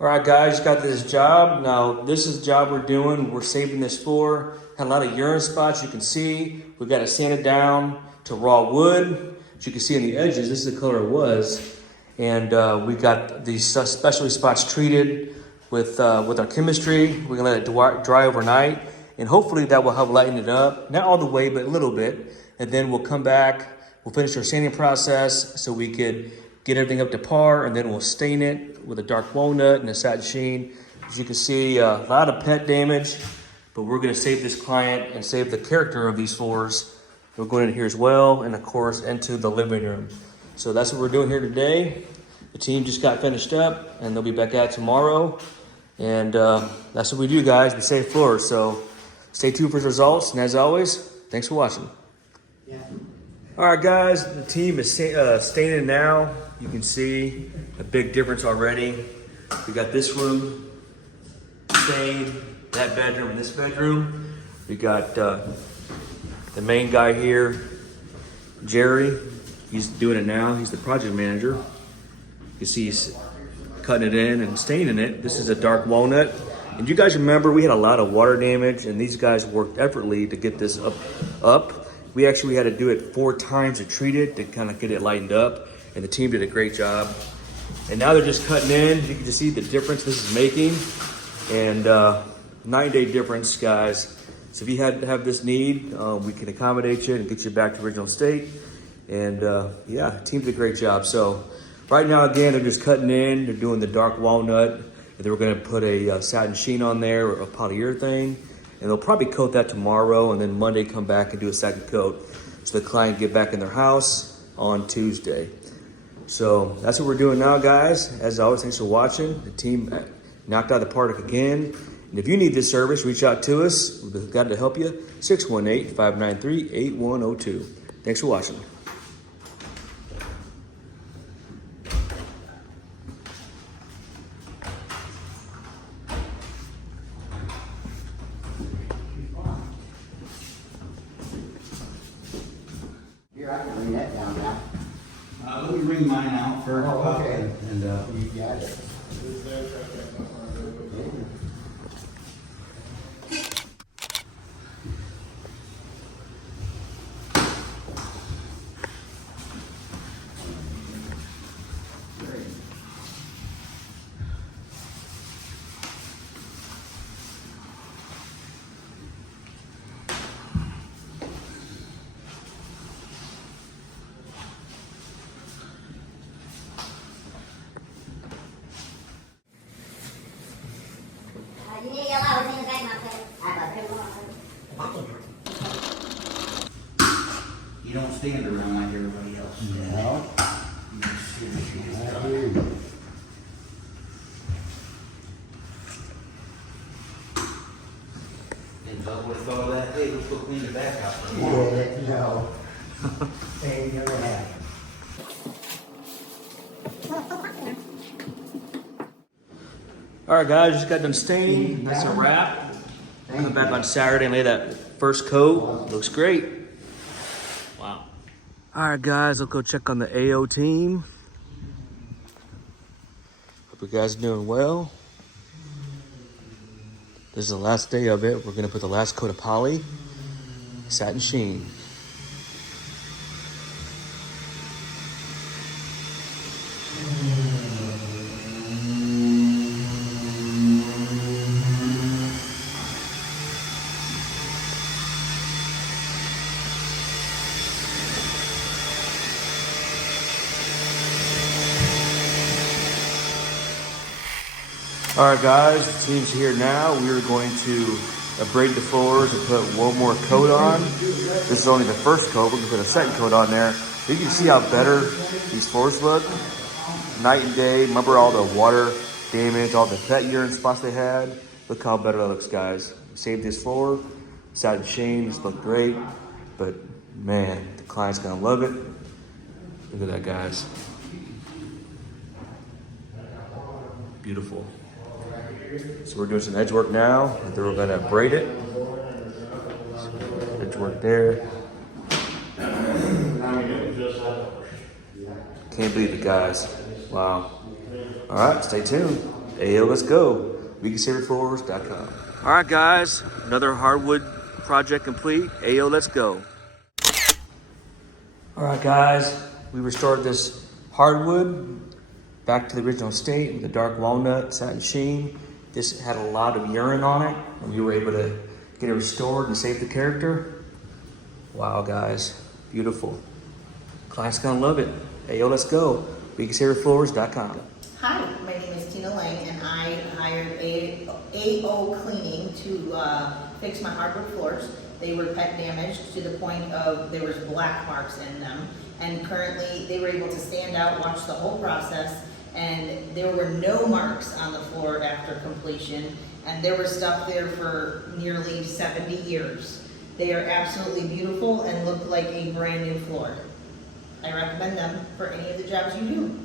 All right, guys, got this job. Now, this is the job we're doing. We're saving this floor. Had a lot of urine spots, you can see. We got it sanded down to raw wood. As you can see on the edges, this is the color it was. And we got these specialty spots treated with our chemistry. We're gonna let it dry overnight. And hopefully that will help lighten it up. Not all the way, but a little bit. And then we'll come back, we'll finish our sanding process so we could get everything up to par, and then we'll stain it with a dark walnut and a satin sheen. As you can see, a lot of pet damage, but we're gonna save this client and save the character of these floors. We're going in here as well, and of course, into the living room. So that's what we're doing here today. The team just got finished up, and they'll be back out tomorrow. And that's what we do, guys. We save floors. So stay tuned for results. And as always, thanks for watching. Yeah. All right, guys, the team is staining now. You can see a big difference already. We got this room stained, that bedroom, and this bedroom. We got the main guy here, Jerry. He's doing it now. He's the project manager. You can see he's cutting it in and staining it. This is a dark walnut. And you guys remember we had a lot of water damage, and these guys worked effortlessly to get this up. We actually had to do it 4 times to treat it, to kind of get it lightened up. And the team did a great job. And now they're just cutting in. You can just see the difference this is making. And 9-day difference, guys. So if you had to have this need, we can accommodate you and get you back to original state. And yeah, the team did a great job. So right now, again, they're just cutting in. They're doing the dark walnut. And they were gonna put a satin sheen on there, or a polyurethane. And they'll probably coat that tomorrow, and then Monday come back and do a second coat so the client can get back in their house on Tuesday. So that's what we're doing now, guys. As always, thanks for watching. The team knocked out the park again. And if you need this service, reach out to us. We've got to help you. 618-593-8102. Thanks for watching. Here, I can bring that down now. Let me bring mine out first. Oh, okay. And You got it. you don't stand around like everybody else. No. I hear you. And with all that, hey, let's go clean the back out. Yeah, no. Ain't never happened. All right, guys, just got done staining. That's a wrap. Come back on Saturday and lay that first coat. Looks great. Wow. All right, guys, let's go check on the AO team. Hope you guys are doing well. This is the last day of it. We're gonna put the last coat of poly, satin sheen. All right, guys, the team's here now. We are going to abrade the floors and put one more coat on. This is only the first coat. We're gonna put a second coat on there. You can see how better these floors look. Night and day. Remember all the water damage, all the pet urine spots they had? Look how better that looks, guys. Saved this floor. Satin sheen, it's looked great. But man, the client's gonna love it. Look at that, guys. Beautiful. So we're doing some edge work now, and then we're gonna braid it. Edge work there. Can't believe it, guys. Wow. All right, stay tuned. Ayo, let's go. 𝐬𝐮𝐬𝐜𝐫𝐞. All right, guys, another hardwood project complete. Ayo, let's go. All right, guys, we restored this hardwood back to the original state with the dark walnut satin sheen. This had a lot of urine on it, and we were able to get it restored and save the character. Wow, guys, beautiful. Client's gonna love it. Ayo, let's go. 𝐬𝐮𝐬𝐜𝐫𝐞. Hi, my name is Tina Lang, and I hired AO Cleaning to fix my hardwood floors. They were pet damaged to the point of there was black marks in them, and currently they were able to stand out, watch the whole process, and there were no marks on the floor after completion, and there was stuff there for nearly 70 years. They are absolutely beautiful and look like a brand new floor. I recommend them for any of the jobs you do.